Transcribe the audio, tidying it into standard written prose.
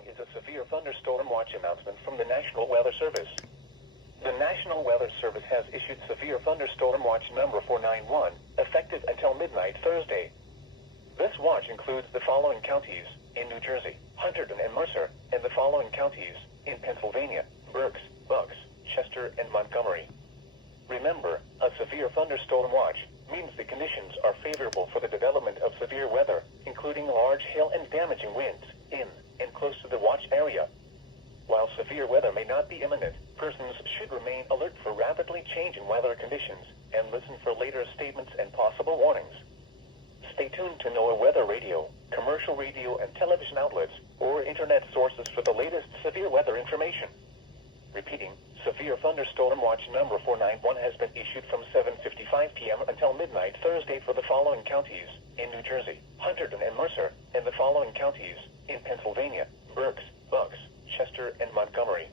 following is a severe thunderstorm watch announcement from the National Weather Service. The National Weather Service has issued severe thunderstorm watch number 491, effective until midnight Thursday. This watch includes the following counties in New Jersey, Hunterdon and Mercer, and the following counties in Pennsylvania, Berks, Bucks, Chester, and Montgomery. Remember, a severe thunderstorm watch means the conditions are favorable for the development of severe weather, including large hail and damaging winds in and close to the watch area. While severe weather may not be imminent, persons should remain alert for rapidly changing weather conditions and listen for later statements and possible warnings. Stay tuned to NOAA Weather Radio, commercial radio and television outlets, or internet sources for the latest severe weather information. Repeating, severe thunderstorm watch number 491 has been issued from 7:55 p.m. until midnight Thursday for the following counties in New Jersey, Hunterdon and Mercer, and the following counties in Pennsylvania, Berks, Bucks, Chester, and Montgomery.